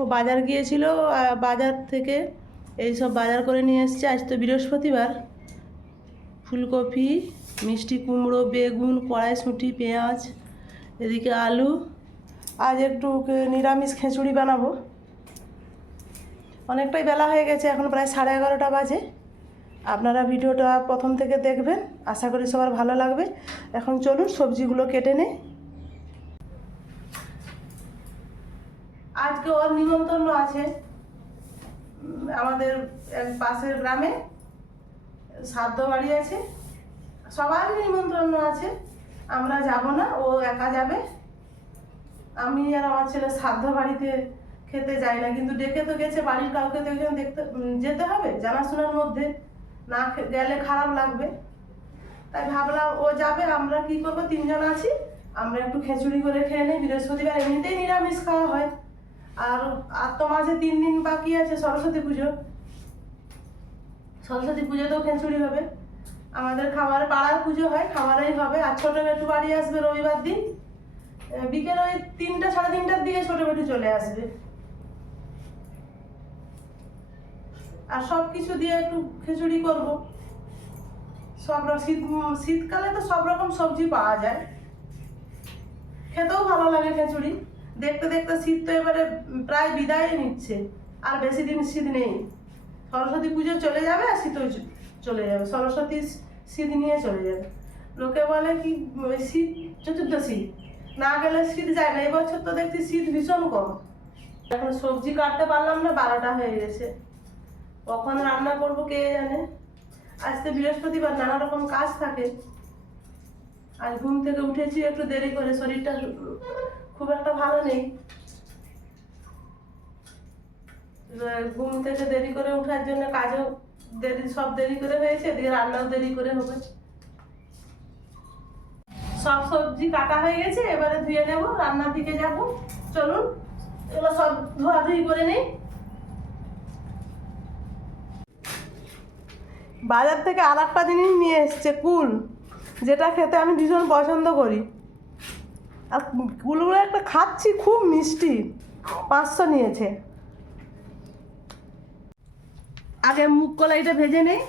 ও বাজার গিয়েছিল, বাজার থেকে এই সব বাজার করে নিয়ে এসছে। আজ তো বৃহস্পতিবার। ফুলকপি, মিষ্টি কুমড়ো, বেগুন, কড়াইশুঁটি, পেঁয়াজ, এদিকে আলু। আজ একটু নিরামিষ খিচুড়ি বানাবো। অনেকটাই বেলা হয়ে গেছে, এখন প্রায় 11:30 বাজে। আপনারা ভিডিওটা প্রথম থেকে দেখবেন, আশা করি সবার ভালো লাগবে। এখন চলুন সবজিগুলো কেটে নেই। আজকে ওর নিমন্ত্রণ আছে, আমাদের পাশের গ্রামে শ্রাদ্ধ বাড়ি আছে, সবারই নিমন্ত্রণ আছে। আমরা যাব না, ও একা যাবে। আমি আর আমার ছেলে শ্রাদ্ধ বাড়িতে খেতে যাই না, কিন্তু ডেকে তো গেছে, বাড়ির কাউকে তো একজন দেখতে যেতে হবে, জানাশোনার মধ্যে না গেলে খারাপ লাগবে। তাই ভাবলাম ও যাবে, আমরা কি করবো, 3 জন আছি, আমরা একটু খিচুড়ি করে খেয়ে নিই। বৃহস্পতিবার এমনিতেই নিরামিষ খাওয়া হয়, আর তো মাঝে 3 দিন বাকি আছে সরস্বতী পুজো। সরস্বতী পুজোতেও খিচুড়ি হবে। আমাদের খামারে পাড়ার পুজো হয়, খামারেই হবে। আর ছোটো বেটু বাড়ি আসবে রবিবার দিন, বিকেল ওই 3টা সাড়ে 3টার দিকে ছোটো বেটু চলে আসবে। আর সব কিছু দিয়ে একটু খিচুড়ি করব। শীতকালে তো সব রকম সবজি পাওয়া যায়, খেতেও ভালো লাগে খিচুড়ি। দেখতে দেখতে শীত তো এবারে প্রায় বিদায় নিচ্ছে, আর বেশি দিন শীত নেই। সরস্বতী পুজো চলে যাবে আর শীতও চলে যাবে, সরস্বতী শীত নিয়ে চলে যাবে। লোকে বলে কি শীত চতুর্দশী না গেলে শীত যায় না। এবছর তো দেখছি শীত ভীষণ কম। এখন সবজি কাটতে পারলাম না, 12টা হয়ে গেছে। কখন রান্না করবো কে জানে। আজ তো বৃহস্পতিবার, নানা রকম কাজ থাকে। আজ ঘুম থেকে উঠেছি একটু দেরি করে, শরীরটা খুব একটা ভালো নেই। ঘুম থেকে দেরি করে ওঠার জন্য কাজও সব দেরি করে হয়েছে, এদিকে রান্নাও দেরি করে হবে। সব সবজি কাটা হয়ে গেছে, এবারে ধুয়ে নেব, রান্নার দিকে যাব। চলুন এগুলো সব ধোয়াধুয়ি করে নেই। বাজার থেকে আর একটা জিনিস নিয়ে এসছে, কুল, যেটা খেতে আমি ভীষণ পছন্দ করি। আর কুলগুলো একটা খাচ্ছি, খুব মিষ্টি। 500 নিয়েছে। আগে মুগ কলাইটা ভেজে নেই।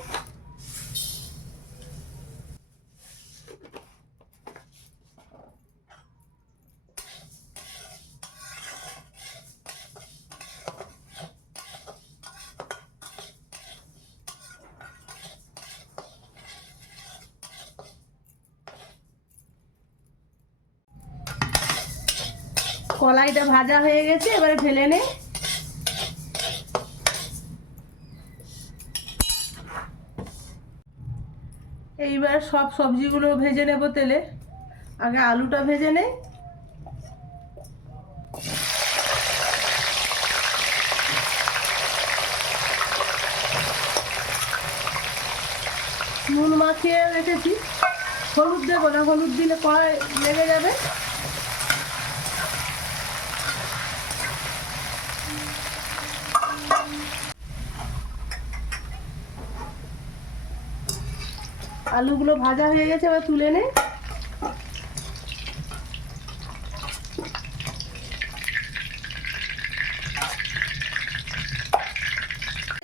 কলাইটা ভাজা হয়ে গেছে, এবারে ঢেলে নে। এইবার সব সবজিগুলো ভেজে নেব তেলে। আগে আলুটা ভেজে নে। নুন মাখিয়ে রেখেছি, হলুদ দেবো না, হলুদ দিলে কড়াই লেগে যাবে। আলুগুলো ভাজা হয়ে গেছে, এবার তুলে নে।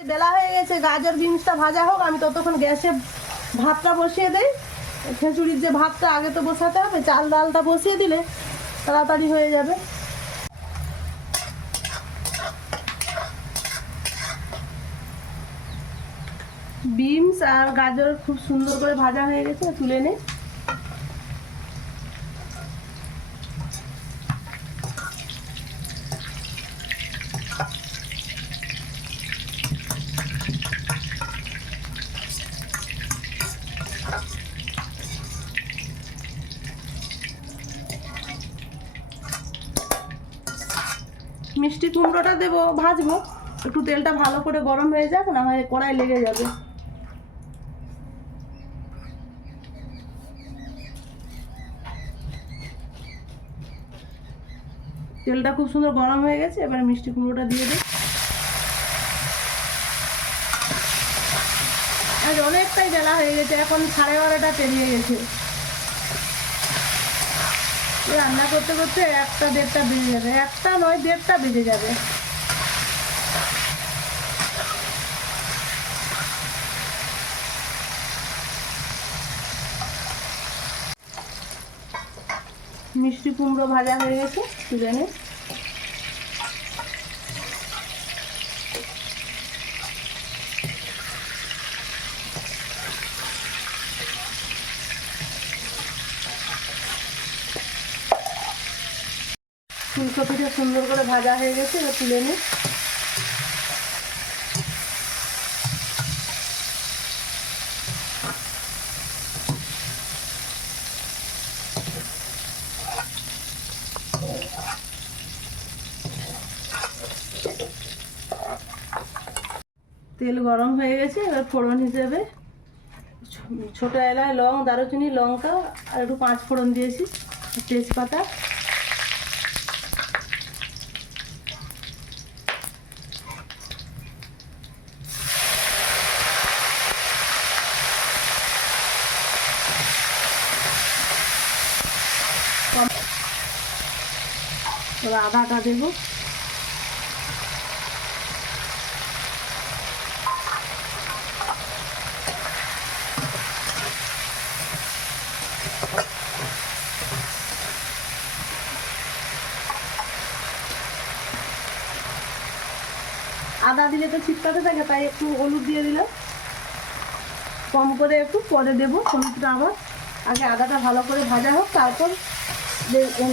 বেলা হয়ে গেছে, গাজর বিনসটা ভাজা হোক, আমি ততক্ষণ গ্যাসে ভাতটা বসিয়ে দেই। খিচুড়ির যে ভাতটা আগে তো বসাতে হবে, চাল ডালটা বসিয়ে দিলে তাড়াতাড়ি হয়ে যাবে। বিনস আর গাজর খুব সুন্দর করে ভাজা হয়ে গেছে, তুলে নে। মিষ্টি কুমড়োটা দেবো, ভাজবো। একটু তেলটা ভালো করে গরম হয়ে যাক, না হয় কড়াই লেগে যাবে। তেলটা খুব সুন্দর গরম হয়ে গেছে, এবার মিষ্টি কুমড়োটা দিয়ে দিই। আজ অনেকটাই বেলা হয়ে গেছে, এখন 12:30 পেরিয়ে গেছে। রান্না করতে করতে 1টা 1:30 বেজে যাবে, 1টা নয় 1:30 বেজে যাবে। মিষ্টি কুমড়ো ভাজা হয়ে গেছে, তুলে নে। ফুলকপিটা সুন্দর করে ভাজা হয়ে গেছে, এবার তুলে নে। তেল গরম হয়ে গেছে, এবার ফোড়ন হিসেবে ছোট এলাচ, লং, দারুচিনি, লঙ্কা আর একটু 5 ফোড়ন দিয়েছি, তেজপাতা। এবার আদাটা দেবো। আদা দিলে তো ছিটকাতে থাকে, তাই একটু হলুদ দিয়ে দিলাম, কম করে একটু, পরে দেবো হলুদটা আবার। আগে আদাটা ভালো করে ভাজা হোক, তারপর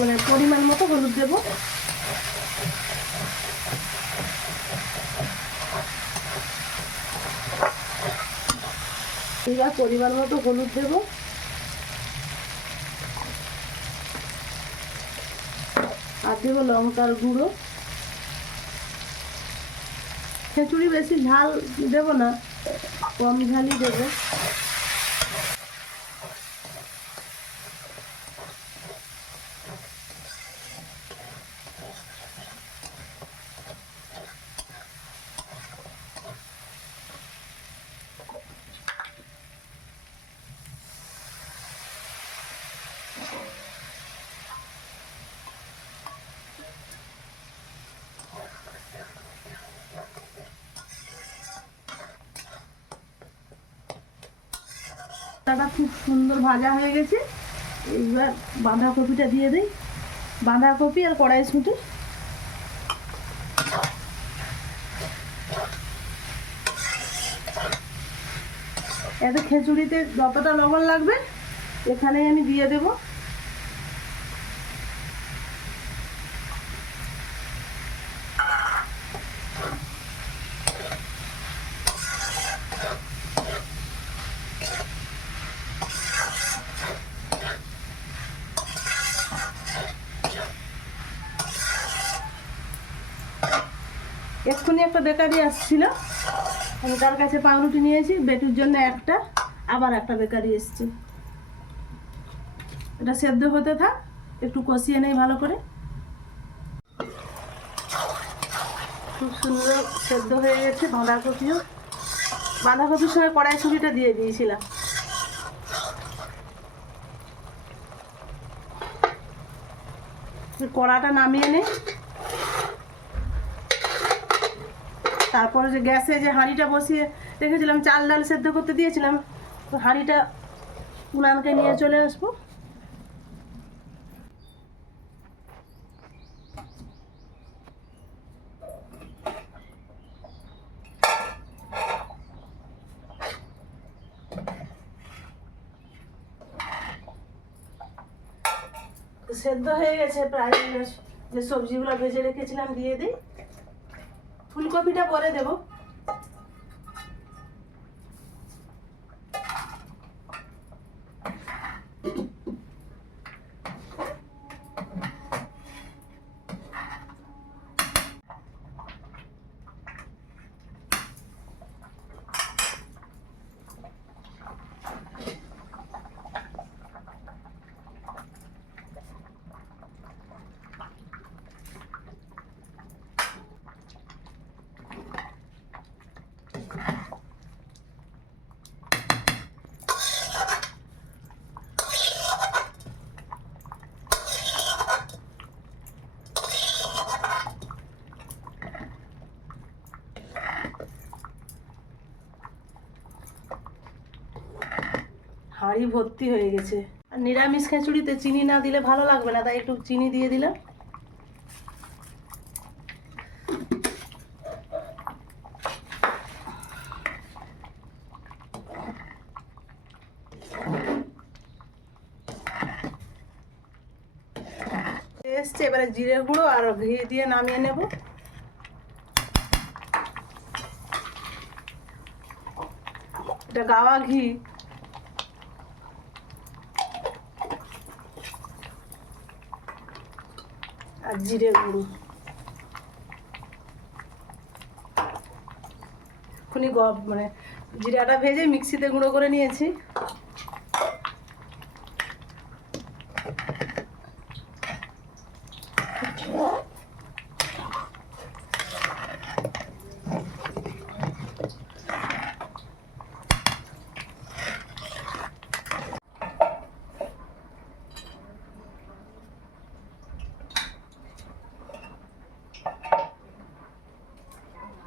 মানে পরিমাণ মতো হলুদ দেবো। এবার পরিমাণ মতো হলুদ দেবো, আর দেবো লঙ্কার গুঁড়ো। খিচুড়ি বেশি ঝাল দেবো না, কম ঝালই দেবো। আদাটা খুব সুন্দর ভাজা হয়ে গেছে, এইবার বাঁধাকপিটা দিয়ে দিই। বাঁধাকপি আর কড়াইশুঁটি। এতে খিচুড়িতে যতটা লবণ লাগবে এখানে আমি দিয়ে দেব। এক্ষুনি একটা বেকারি আসছিল, আমি তার কাছে পাউরুটি নিয়েছি, বেটুর জন্য একটা, আবার একটা বেকারি এসছে। এটা সেদ্ধ হতে থাক, একটু কষিয়ে নেই ভালো করে। খুব সুন্দর সেদ্ধ হয়ে গেছে বাঁধাকপিও। বাঁধাকপির সঙ্গে কড়াইশুঁটিটা দিয়ে দিয়েছিলাম। কড়াটা নামিয়ে নে। তারপরে যে গ্যাসে যে হাঁড়িটা বসিয়ে রেখেছিলাম, চাল ডাল সেদ্ধ করতে দিয়েছিলাম, তো হাঁড়িটা উনানকে নিয়ে চলে আসবো। সেদ্ধ হয়ে গেছে প্রায়, যে সবজিগুলো ভেজে রেখেছিলাম দিয়ে দিই। ফুলকপিটা পরে দেবো। হাঁড়ি ভর্তি হয়ে গেছে। আর নিরামিষ খিচুড়িতে চিনি না দিলে ভালো লাগবে না, তাই একটু চিনি দিয়ে দিলাম। এসছে, এবারে জিরে গুঁড়ো আর ঘি দিয়ে নামিয়ে নেব। এটা গাওয়া ঘি। আর জিরে গুঁড়ো এক্ষুনি মানে জিরাটা ভেজে মিক্সিতে গুঁড়ো করে নিয়েছি।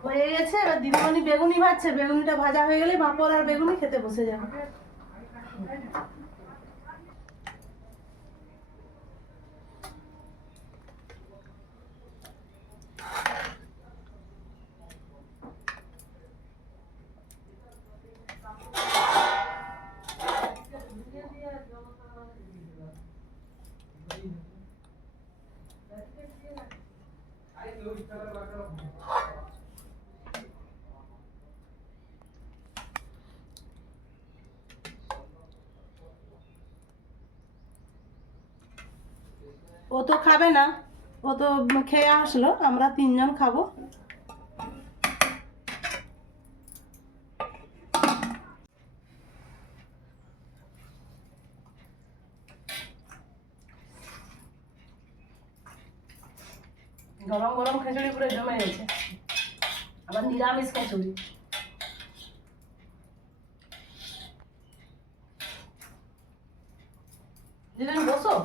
হয়ে গেছে, এবার দিদিমণি বেগুনি ভাজছে। বেগুনিটা ভাজা হয়ে গেলে পাঁপড় আর বেগুনি খেতে বসে যাবে। ও তো খাবে না, ও তো খেয়ে আসলো, আমরা 3জন খাবো। গরম গরম খিচুড়ি পুরো জমে গেছে, আবার নিরামিষ খিচুড়ি। দিদি বসো।